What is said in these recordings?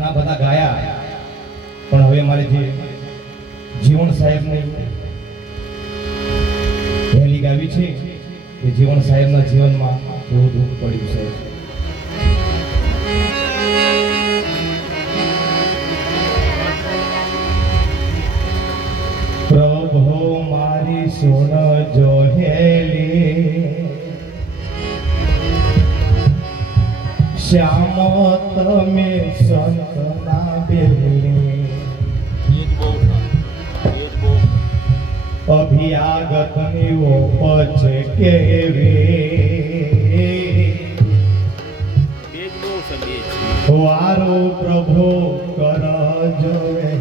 ઘણા બધા ગાયા, પણ હવે મારે જે જીવન સાહેબની પહેલી ગાવી છે એ જીવન સાહેબના જીવનમાં બહુ દુઃખ પડ્યું છે. પ્રભુ મારી સુન જોહેલી શ્યામ તમે સંતના બેલી અભિયાગતની ઓપચ કેવી વારો પ્રભુ કર જોવે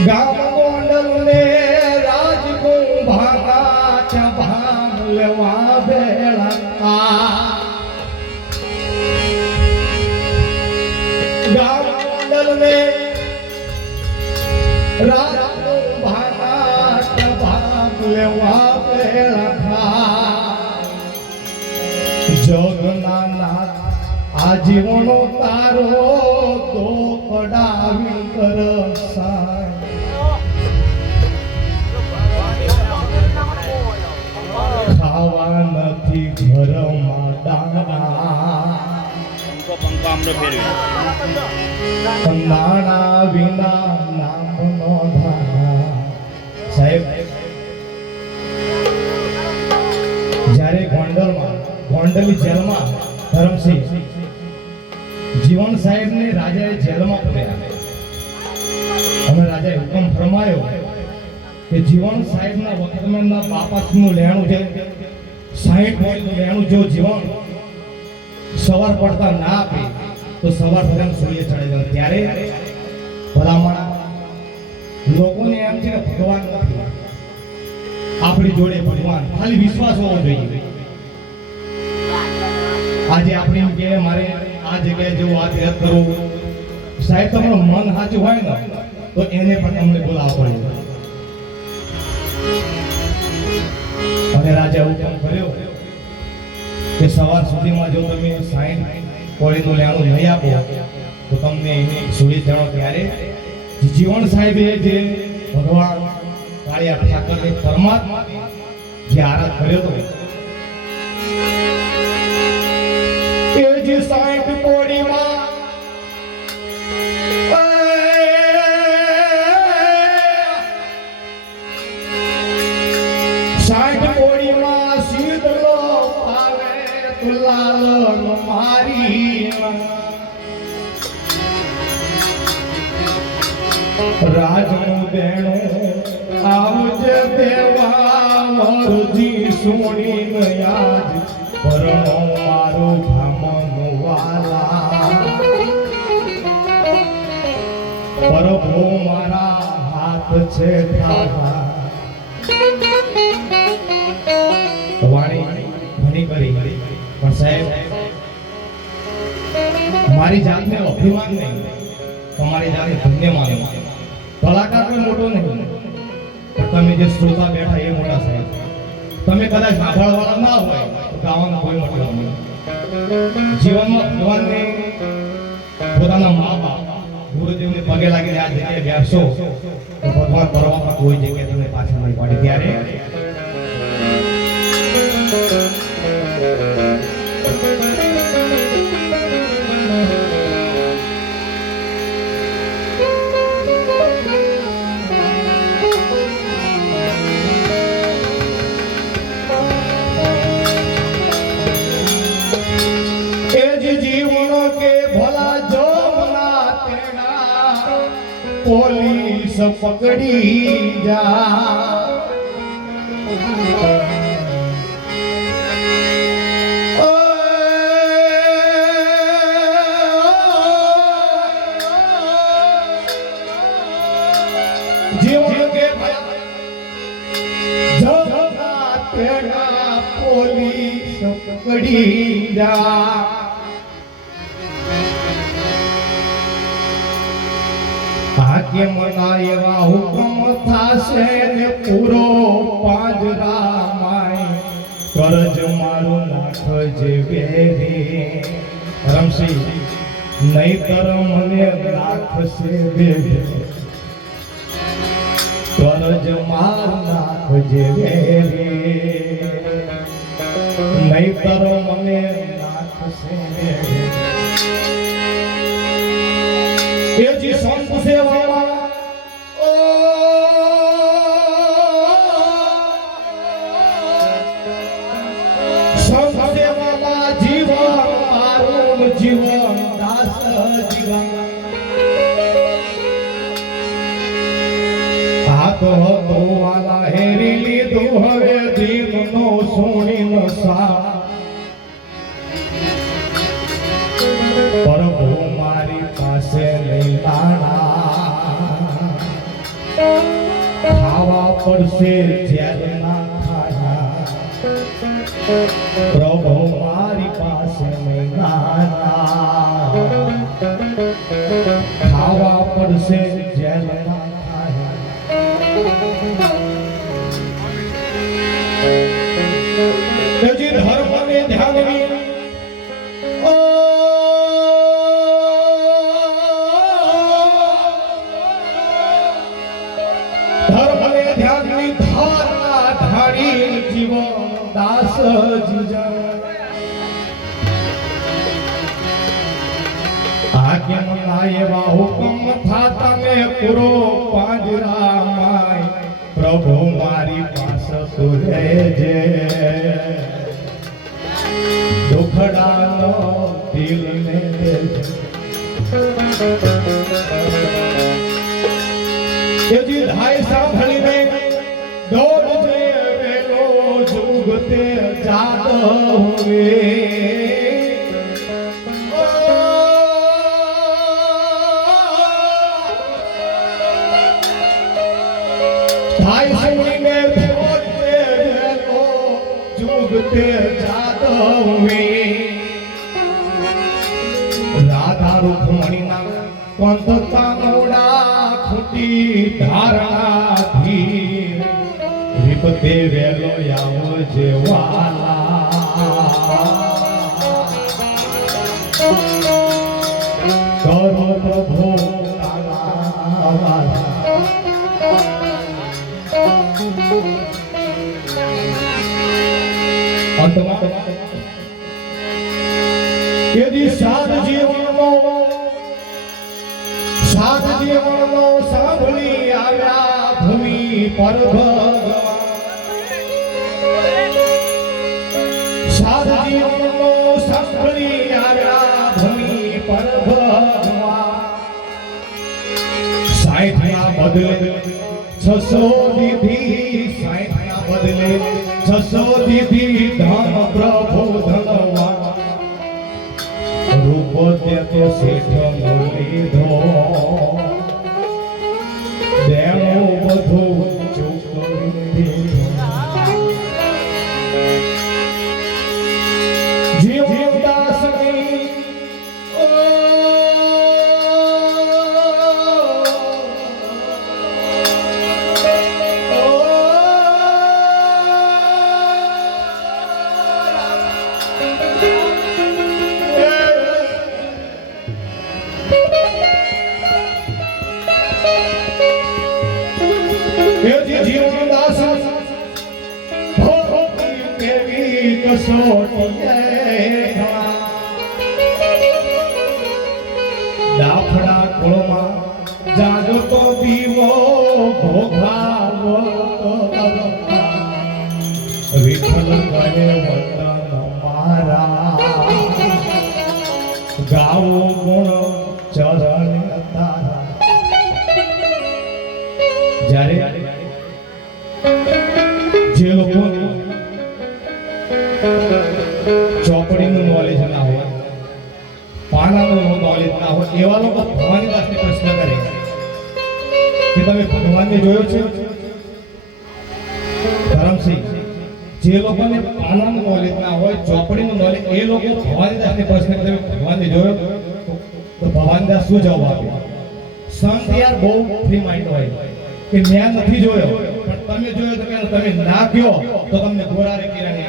ગામ ગોંડલ ને રાજકુંભાના ચભાન લેવા બેળા ગામ ગોંડલ ને રાજકુંભાના ચભાન લેવા બેળા જગના નાથ આજીવનો તારો તો પડાવી કરસાય ખાવા નથી ઘરમાં દાણા નાણા વિના નામ નો ધાણા. સાહેબ જ્યારે ગોંડલી જેલમાં ધરમસિંહ જીવન સાહેબને રાજાએ જેલમાં પૂર્યા અને રાજાએ હુકમ ફરમાયો કે જીવન સાહેબના વખતમાં બાપાનું લેણું છે 60 નું લેણું જો જીવન સવાર પડતા ના આપે તો સવાર ભગવાન સૂર્ય ચડે જાય. ત્યારે ભલામણ લોકોને એમ છે કે ભગવાન નથી, આપણી જોડે ભગવાન, ખાલી વિશ્વાસ હોવો જોઈએ. આજે આપણે એમ કે મારે આ જગ્યાએ જવું, આ તીરથ કરવું, સાહેબ તમારું મન સાચું હોય ને તો એને પણ તમને બોલાવવું પડે. અને રાજા હુકમ કર્યો કે સવાર સુધીમાં જો તમે 60 કોળીનું લેણું નહીં આપો તો તમને એની સુવિધ જાણો. ત્યારે જીવન સાહેબે જે ભગવાન કાળિયા ઠાકરને પરમાત્મા જે આરાધ કર્યો હતો એ જે 60 કોડીમાં 60 કોડીમાં સીધલો આવે તુલાલ મારી રાજનું દેણું આવજે દેવા મરજી સુણી યાદ પરણો મારો ધામનું વાલા પ્રભુ મારા હાથ છે થાવા. વાણી ઘણી કરી પણ સાહેબ મારી જાતને અભિમાન નહીં, તમારી જાતને ધન્ય માનો. કલાકાર કોઈ મોટો નહીં પણ તમે જે શ્રોતા બેઠા એ મોટા સાહેબ. તમે કદાચ સાંભળવાળા ના હોય તો ગાવાનો કોઈ મતલબ નહીં. જીવનમાં ભગવાનને પોતાના મા બાપ ગુરુદેવને પગે લાગીને આ જગ્યાએ બેસશો તો ભગવાન પરવામાં કોઈ જગ્યાએ તમને પાછા નહીં પાડે. ત્યારે પોલીસ પકડી જા જીવન કે જગા તેડા પોલીસ પકડી જા. ભાગ્ય મના એવા હુકમ થાશે ને પૂરો કરજ મારું નાખજે વેરી રમસી નહીતર મને નાખશે વેરી કરજ મારું નાખજે વેરી નહીતર મને નાખશે વેરી એ જી સંત સેવામાં જીવન દાસ જીવન આ તો વાલા હેરી લીધું હવે દીન નો સોણી નો સા પ્રભુ મારી પાસે લઈ લાણા ખાવા પડશે જ્યારે ના ખાયા પ્રભુ મારી પાસે ખાવા પડશે જેલ હજી ધર્મ ને ધ્યાનવી ધર્મ ને ધ્યાનવી ધારના ધારી જીવન દાસ જીજા કેમ ના એવા હુકમ થાતા ને પૂરો પાંજરા માય પ્રભુ મારી પાસે સુરે જે દુખડાનો દિલ ને એજી ધાય સાંભળીને દોડજે વેલો જુગતે જાત હોવે રાધા રૂકમણી ના કંતતા મોડા ખૂટી ધારણાથી વિપતે વેલો આવો જેવાલા કરો પ્રભુ यदि साध जीवनो सांभળી આવ્યા ભૂમિ પર સાધ જીવનો सांभળી આવ્યા ભૂમિ પર સાઈઠના બદલે 600 દીધી સાઈઠના બદલે 600 દીધી ધન પ્રભુ ધનવા રૂપ દેતો શેઠ લીધો દેવું બધું ચૂકવી જીવદાસની જીવનદાસ કેવી કસોટી દાફડા કોળમાં જાગતો દીવો ભોગાવો વિઠ્ઠલ કરે વંદન મારા ગાવો ગુણ ચરણ તારા જ્યારે જે લોકો ચોપડીનું નોલેજ ના હોય પાનાનું નોલેજ ના હોય એવા લોકો ભગવાનની પાસે પ્રશ્ન કરે કે તમે ભગવાનને જોયો છે ધરમસિંહ જે લોકોને પાનાનું નોલેજ ના હોય ચોપડીનું નોલેજ એ લોકો ભગવાનની પાસે પ્રશ્ન કરે ભગવાનને જોયો તો ભગવાનદાસ શું જવાબ આપે સંત યાર બહુ ફ્રી માઇન્ડ હોય કે મેં નથી જોયો પણ તમે જોયો તો તમે ના કહો તો તમને ગોરારે કિરાની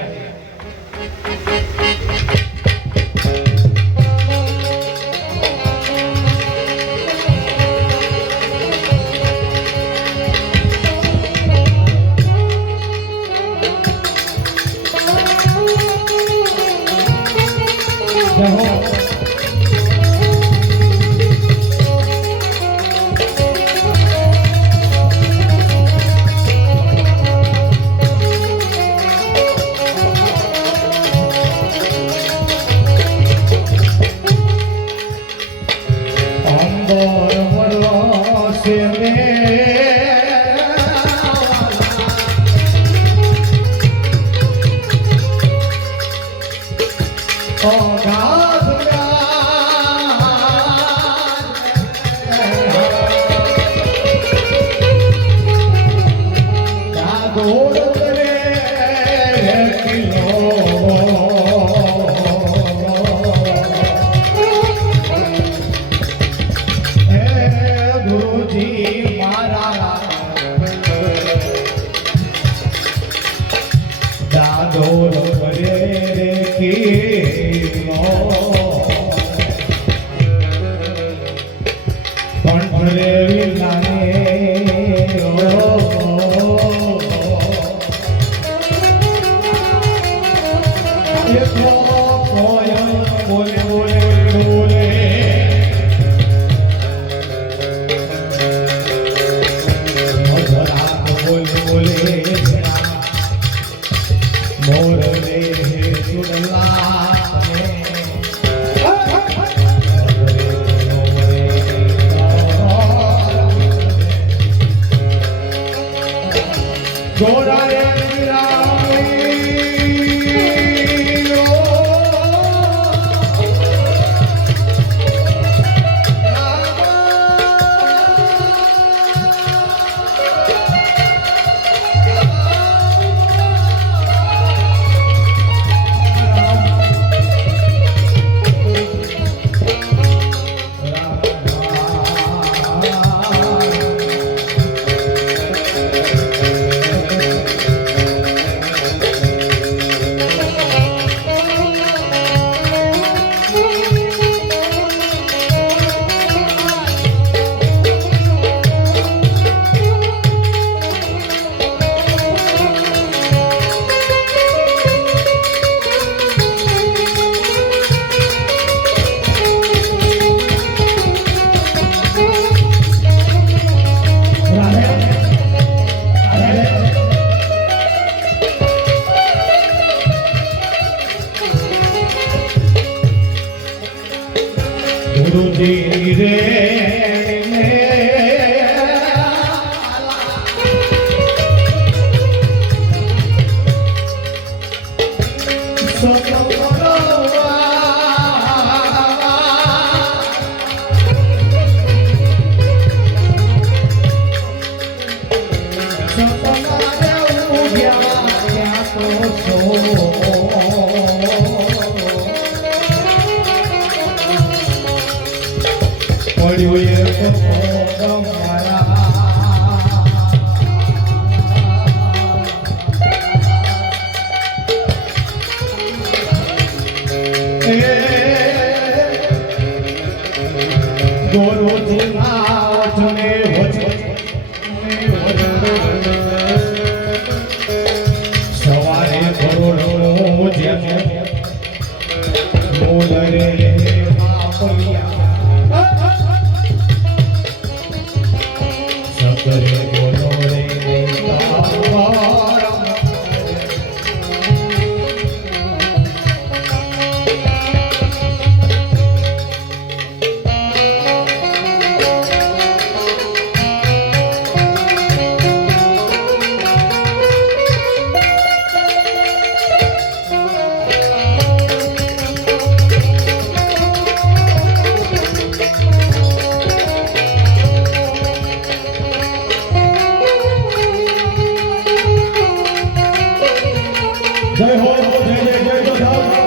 ગુરુજી રે સવારે ઘોડો જેમ મોલરે સકરે બોલો રે જય હો જય જય જય જોધાર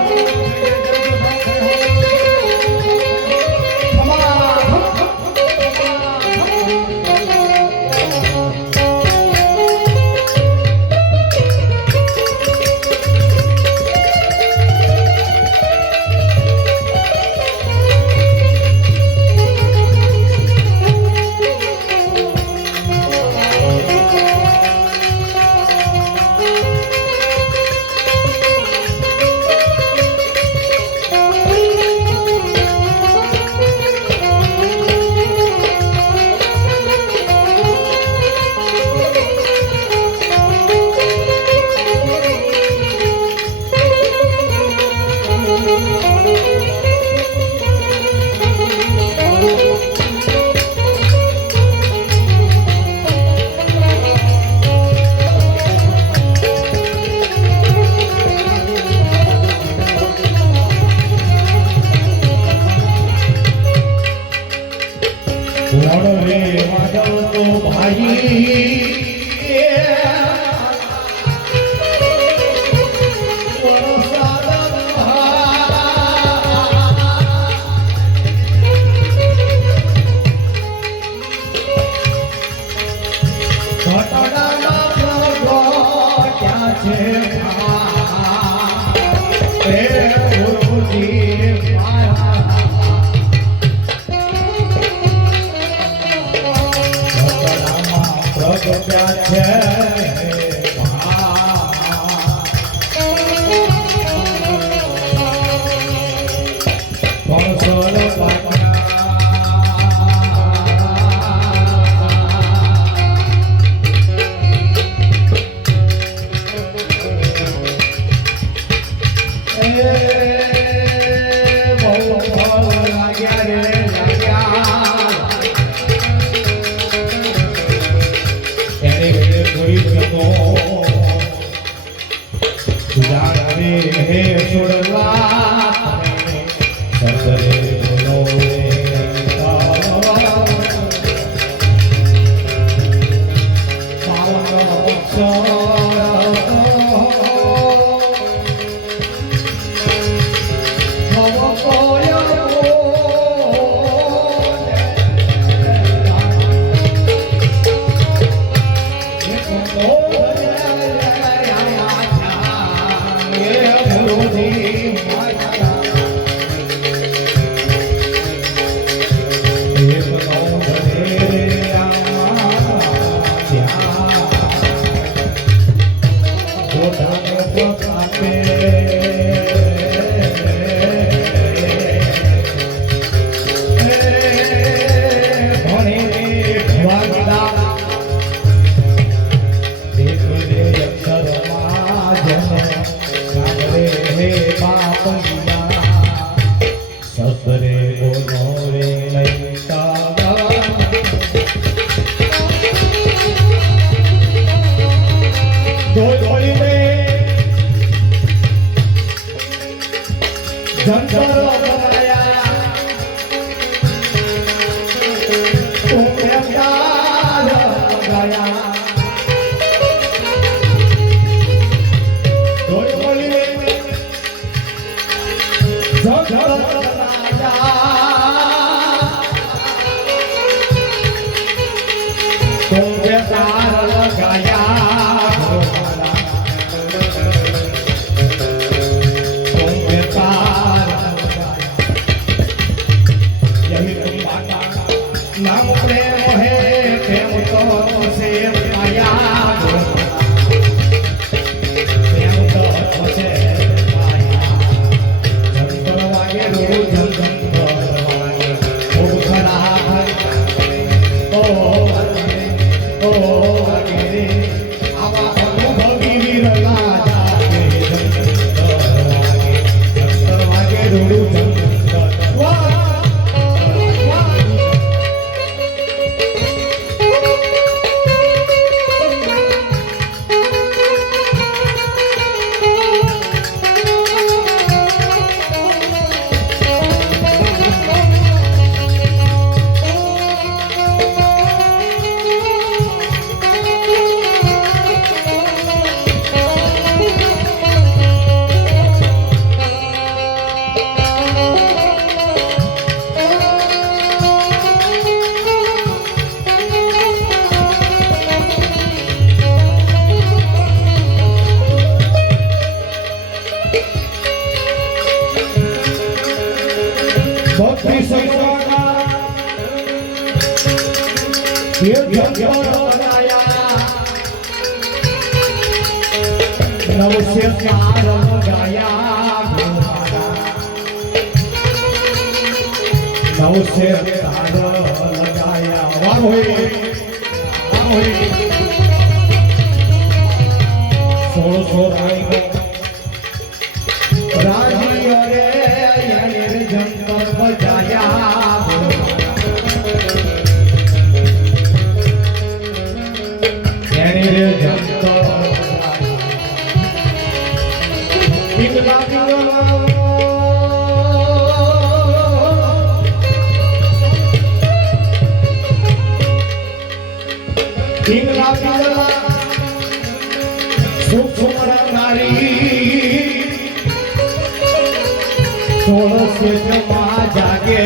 સોળસે જમા જાગે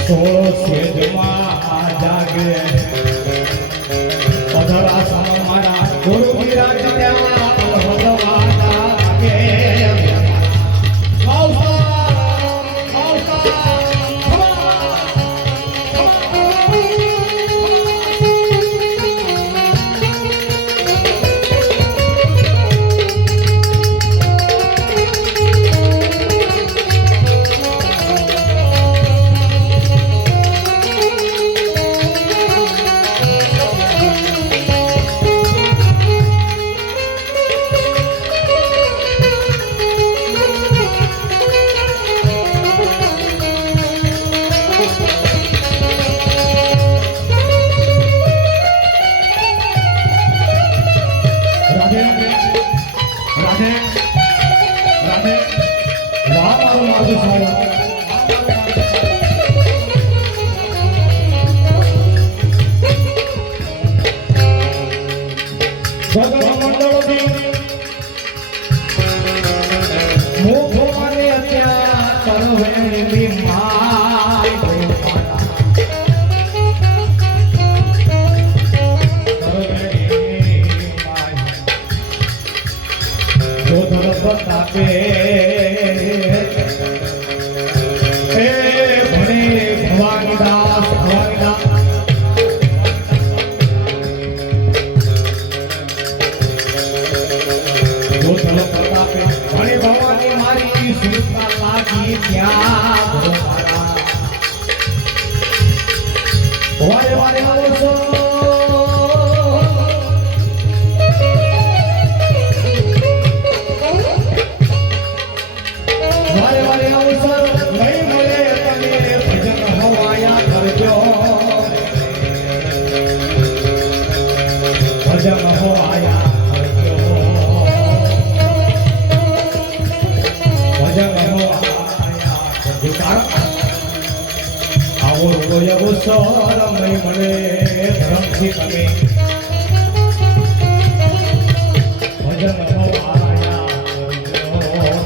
સોળસે જમા જાગે અધરા સામ મારા ગુરુ વિરાજ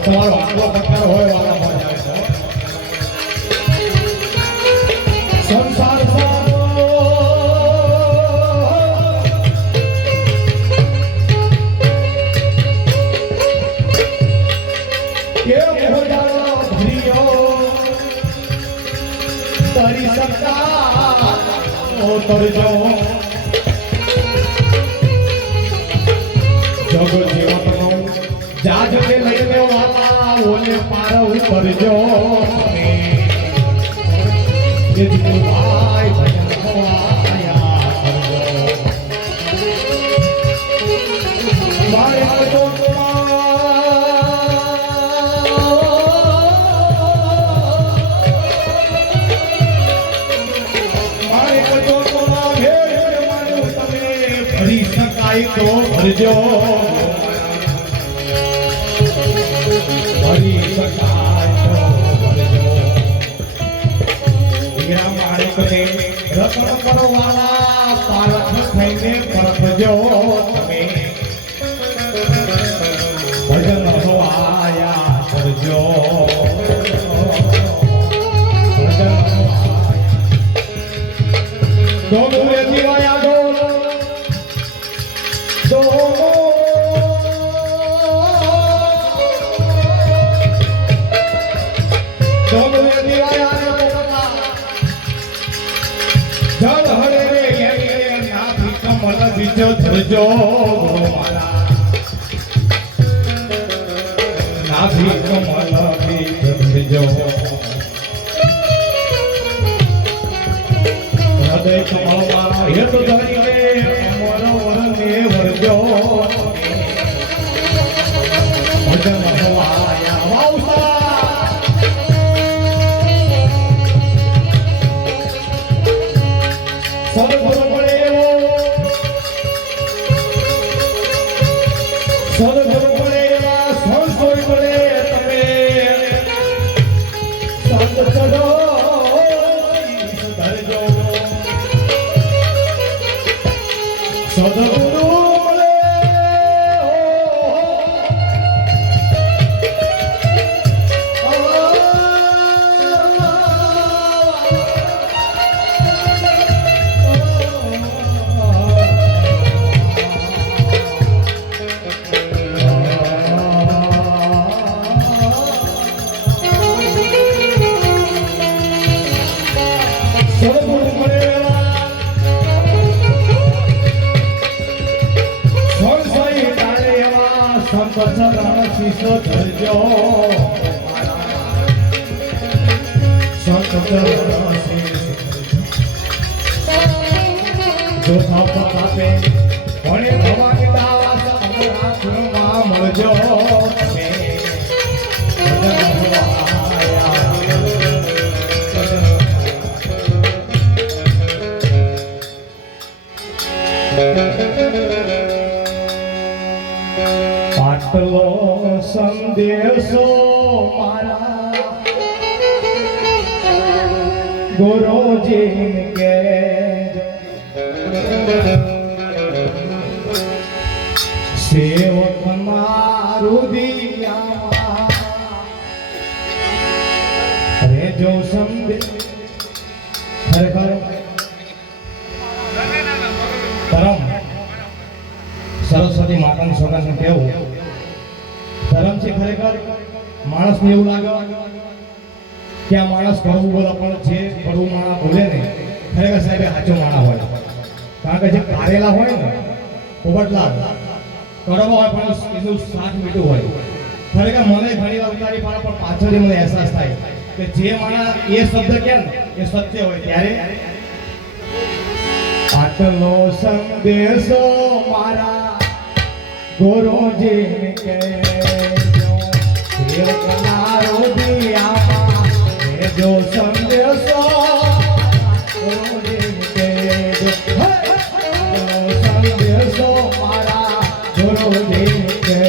તમારો આટલો પ્રકાર હોય વાળા મજા સંસાર તારી સત્તા તરજો જગત જીવતનો જાજને લઈને વાલા ઓલે પાર ઉતરજો એ ભાઈ ભજન હવાયા કરજો મારે તો તો ભરજો ભરી શકાય તો ભરજો હીરા માણેક ને રતન કરવાના પારખ થઈને પરખજો તમે ભજન હવાયા કરજો ભજન ડોલે દીવાયા ધરજો મારા નાભી કમલ ધરજો હૃદય કમળ મારા હેત ધરીને અમર વરને વરજો ભજન હવાયા વાવસા સદગુરુ સદગુરુ પડે એવા સંતોષ પડે તમે સંત ચડો ધરજો સદગુરુ મળે સંતચરણ શીશો ધરજો સંતચરણ શીશો જો થાપ આપે ભણે ભવાની દાસ અમારા ગુણમાં મળજો તમે આટલો સંદેશો મારા ગુરુજી કે સેવક મારું દિયામાં રે જો સંદેશ ખરેખર પરમ સરસ્વતી માતાનું સોગંદ કેવું ધર્મ છે. ખરેખર માણસને એવું લાગે કે આ માણસ કડવું બોલે, પણ જે કડવું માણસ બોલે ને ખરેખર સાહેબ સાચો માણસ હોય. કારણ કે જે કારેલા હોય ને પોપટલાલ કડવા હોય પણ એનું શાક મીઠું હોય. ખરેખર મને ઘણી વાર ઉતારી પણ પાછળથી મને અહેસાસ થાય કે જે માણસ એ શબ્દ કે ને એ સત્ય હોય. ત્યારે આટલો સંદેશો મારા ગુરુજી કે જો સંદેશો ગુરુજી કે સંદેશો મારા ગુરુજી કે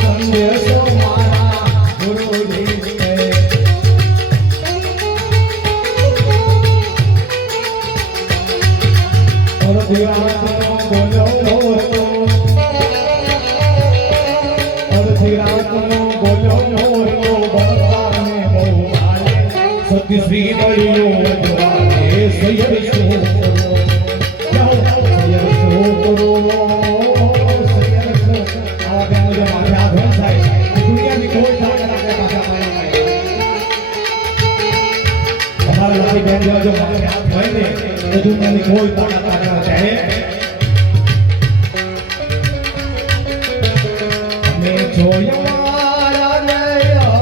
સંદેશો મારા ગુરુ અડધી રાતનો બોલ્યો મોરનો ભગવાને બહુ મારે સતી શ્રી બળ્યો દ્વારે સૈયર શું કરો જાઓ સૈયર શું કરો સૈયર શું આવા બેનો જે માથે હાથ હોય સાહેબ દુનિયાની કોઈ થાય આપણે પાછા મારી અમારા લાલી બેન જેવા જો માથે હાથ હોય ને તો દુનિયાની કોઈ તાકાત ના ચાહે જોયો મારા નયો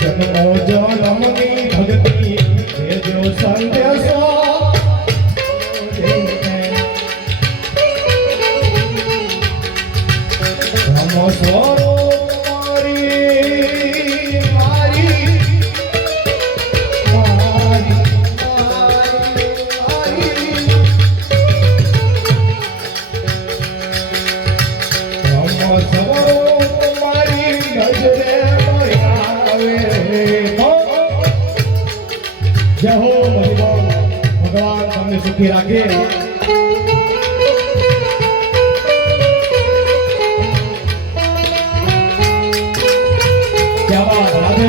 તમારો જન્મો જન્મની ભક્તિ ભેજો સંદેશો નમો સ્વરૂપ મારી મારી જય હો ભગવાન તમને સુખી રાખે क्या बात राधे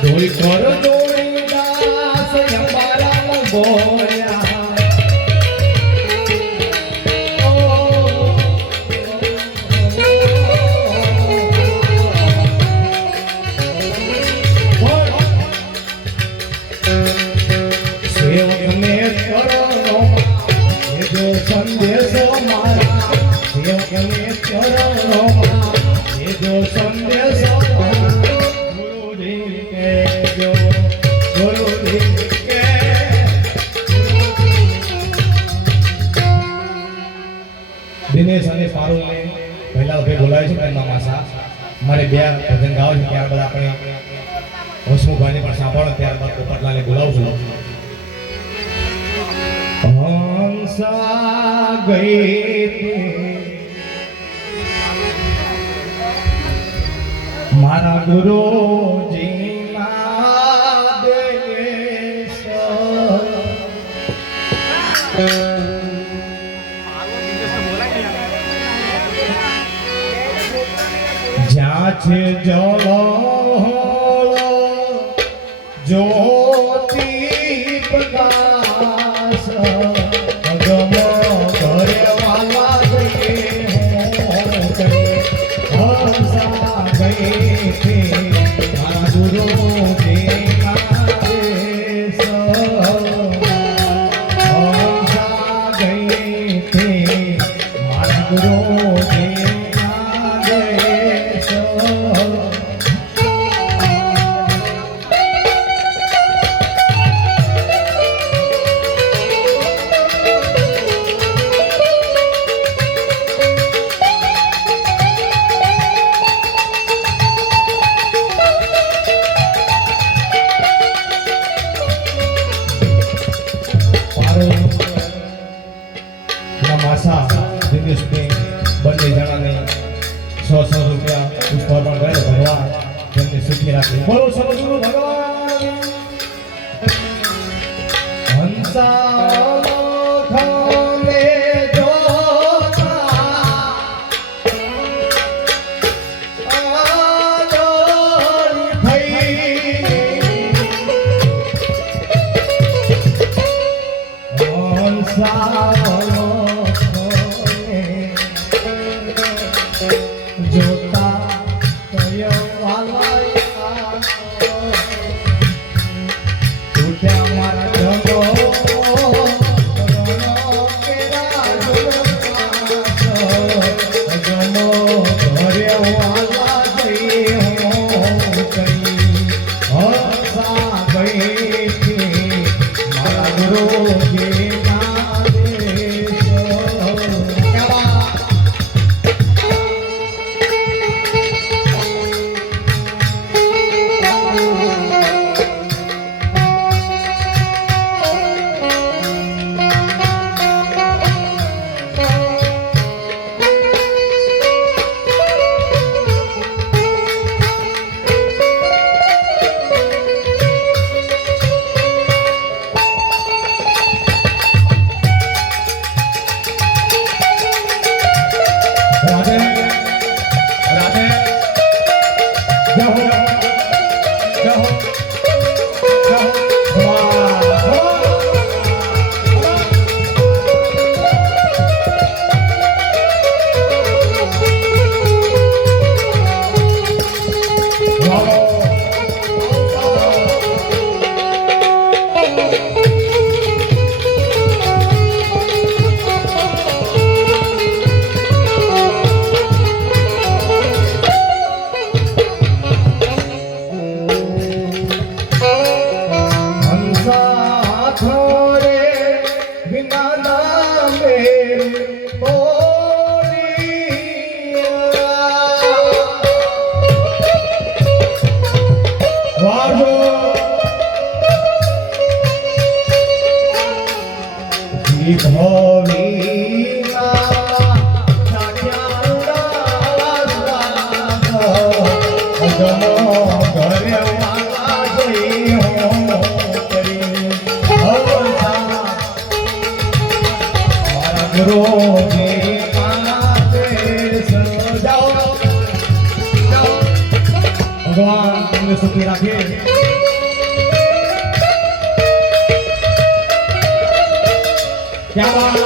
કોઈ કર દોડી દાસ અંબારા બોલ્યા સેવકને ચરણો એ જો સંદેશો મારા સેવકને ચરણો એ જો સંદેશો દિનેશ અને પારુલને પહેલા ઉભે બોલાવે છે પ્રેમના માસા મારે બે ભજન ગાવ છે ત્યારબાદ આપણે હસમુખભાઈને પણ સાંભળો ત્યારબાદ પોપટલાલને બોલાવું છું હંસા ગઈ મારા ગુરુજીના દેશ જ્યાં છે જળ જ્યોતિ પ્રકાશ અગમ ઘરે વાલા હંસા ગઈ મારા ગુરુ બંને જણાને 100 રૂપિયા પુષ્પાર્પણ કરે ભગવાન તેમને સુખી રાખે બોલો સર્વગુરુ ભગવાન હંસા ખમે જોતા આદરી થઈ હંસા જોતા કયો વાલા તૂટ્યા મારા જગો જમો ઘરે વાલા જઈ હું કઈ હસા ગઈ મારા ગુરુ અગમો ઘરે વાલા જોઈ હો કરી હવસા મારા ગુરુજી કાતે સજાઓ ભગવાન તમને સુખી રાખે क्या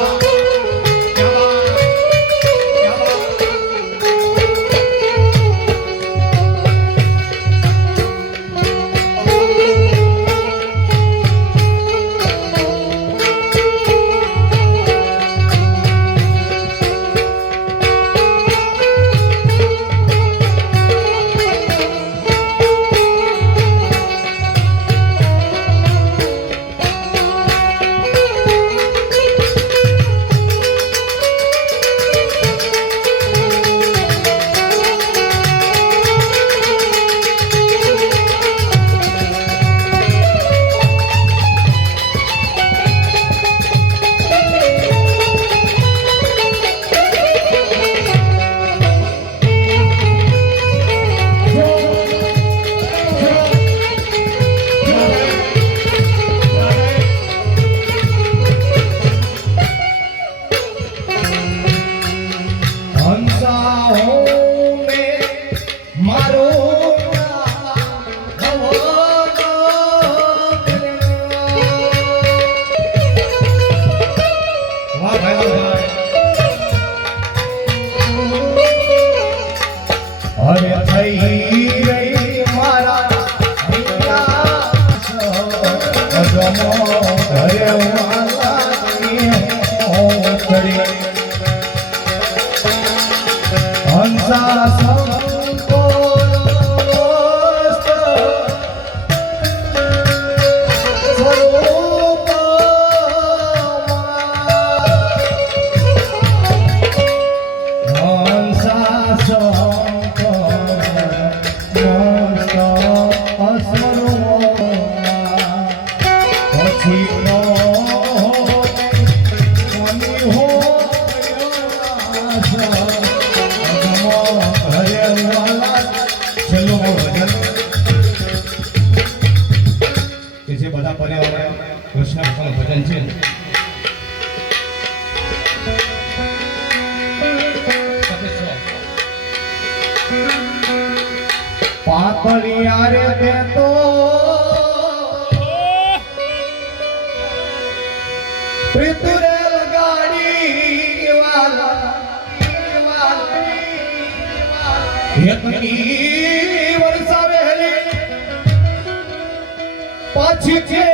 ભજન છે પાતળિયા રે તે તો પ્રીતુરે ગાડી વાલા એકની વરસાવેલી પાછી છે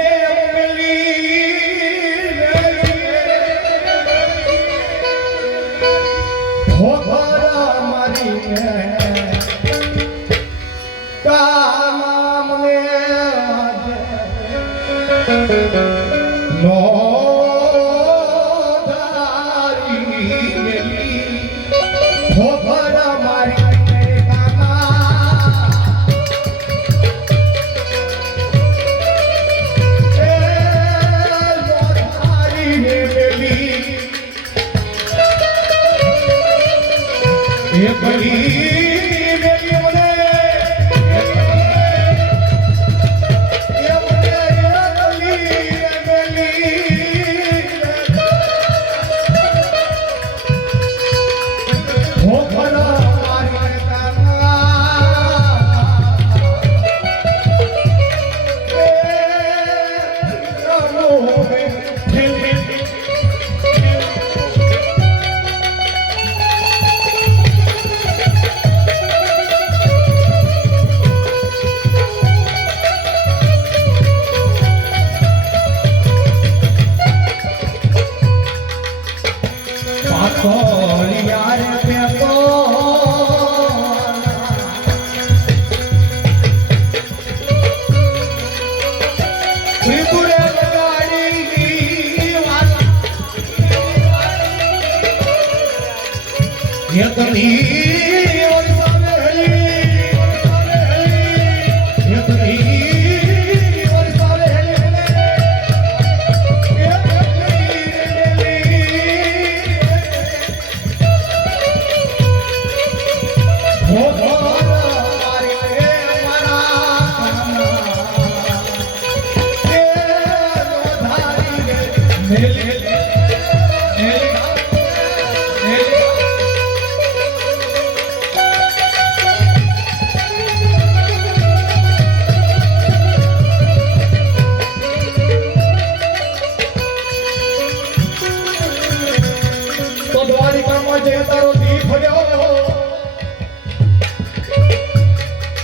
Oh,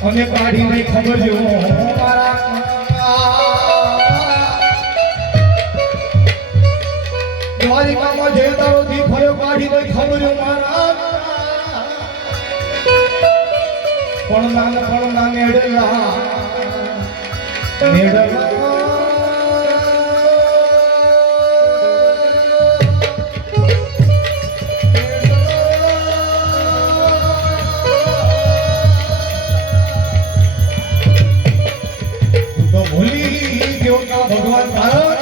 અને કાઢી નહીં ખબર જો મારા દ્વારિકામાં જે તારો દી ફર્યો કાઢી નહીં ખબર જો મારા પણ ના નેડલા ભગવાન ભારત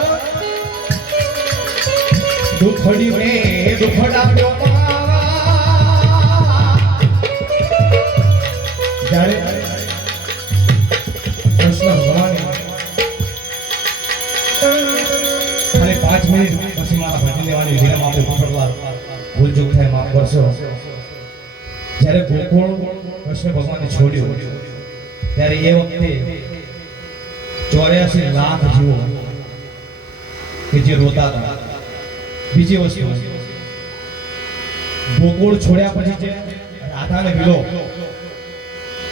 દુખડી ને દુખડા જ્યારે કૃષ્ણ ભગવાન અને 5 મિનિટ પછી મારા ભજન લેવાની વિરામ આપણે પકડવા ભૂલ ચૂક થાય માફ કરશો. જ્યારે ગોકુળ કૃષ્ણ ભગવાને છોડ્યું ત્યારે એ વખતે 84 લાખ જીવો કે જે રોતા હતા. બીજી વસ્તુ ગોકુળ છોડ્યા પછી જે રાધાને વિલો.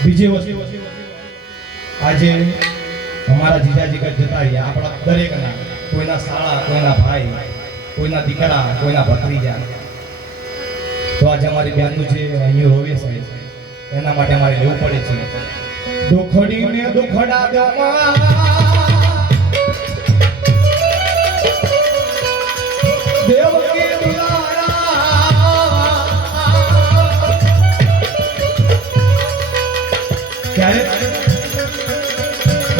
બીજી વસ્તુ આજે અમારા જીજાજી કઈ જતા રહ્યા આપણા દરેકના, કોઈના સાળા, કોઈના ભાઈ, કોઈના દીકરા, કોઈના ભત્રીજા. તો આજે અમારી બેનનું જે અહીં રોવે છે એના માટે અમારે લેવું પડે છે. દુખડીને દુખડા દમાં દેવકી દુલારા ક્યારે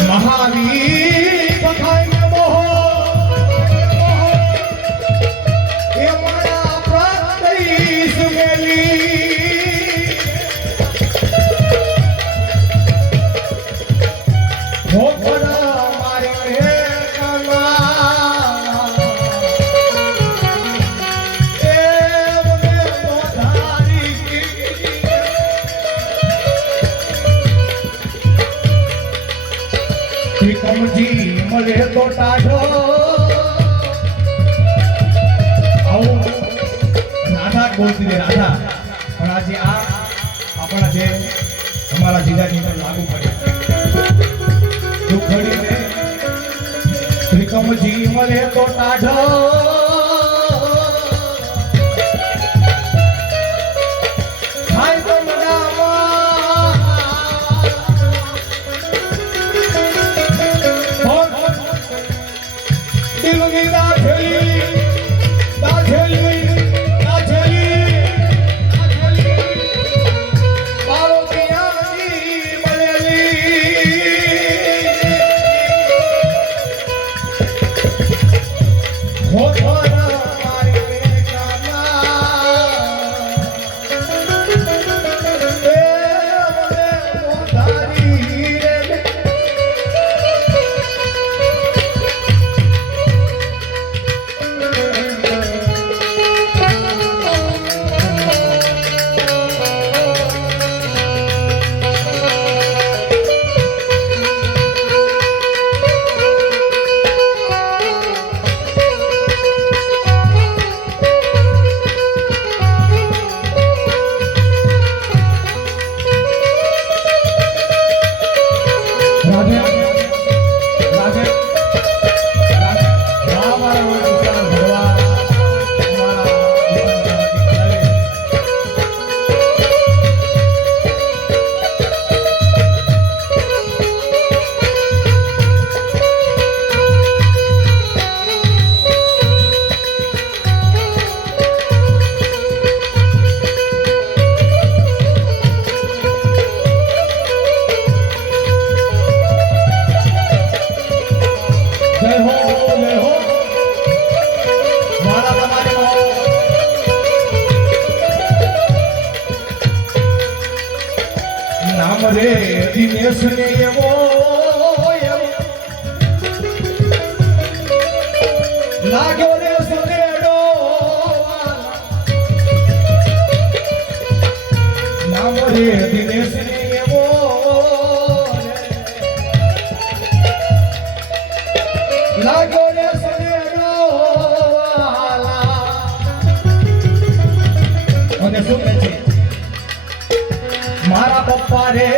મહાવીર પખાઈને મોહ એ મારા પ્રાંતઈ સુમેલી હોકડા મારે કમજી મળે તો ટાઢો આવું રાધા બોલતી રે રાધા. પણ આજે આ આપણા જે અમારા જીજાજી પર લાગુ પડે દુખડી ને કમજી મળે તો ટાઢો રે દિનેશ ને એવો લાગ્યો રે સનેડો નામ રે દિનેશ ને એવો લાગ્યો રે સનેડો અને શું કહે છે મારા પપ્પા રે